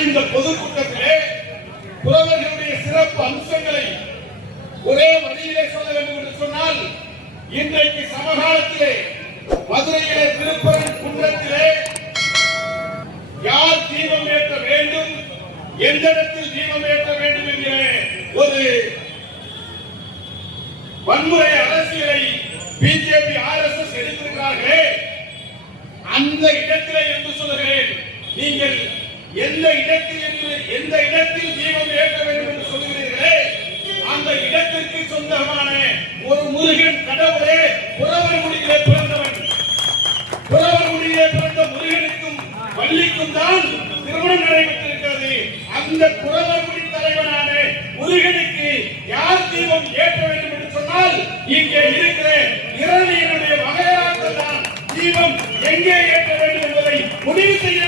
இந்த பொதுக்கூட்டத்திலே புறவர்களுடைய சிறப்பு அம்சங்களை ஒரே வழியிலே சொல்ல வேண்டும் என்று சொன்னால் இன்றைக்கு சமகாலத்திலே மதுரையிலே திருப்பரன் குன்றத்திலே யார் தீபம் ஏற்ற வேண்டும் எந்த இடத்தில் தீபம் ஏற்ற வேண்டும் என்கிற ஒரு வன்முறை அரசியலை பிஜேபி ஆர்எஸ்எஸ் எடுத்திருக்கிறார்களே அந்த இடத்திலே என்று சொல்கிறேன் நீங்கள் எந்த இடத்தில் எந்த இடத்தில் தீபம் ஏற்ற வேண்டும் என்று சொல்கிறீர்களே அந்த இடத்திற்கு சொந்தமான ஒரு முருகன் கடவுளே புறவர் முடியிலே பிறந்தவன். புறவர் முடியிலே பிறந்த முருகனுக்கும் வள்ளிக்கும் தான் திருமணம் நடைபெற்றிருக்கிறது. அந்த புறவர் முடி தலைவனான முருகனுக்கு யார் தீபம் ஏற்ற வேண்டும் என்று சொன்னால் இங்கே இருக்கிற இரணியனுடைய வகையாளர்கள் தான் தீபம் எங்கே ஏற்ற வேண்டும் என்பதை முடிவு செய்ய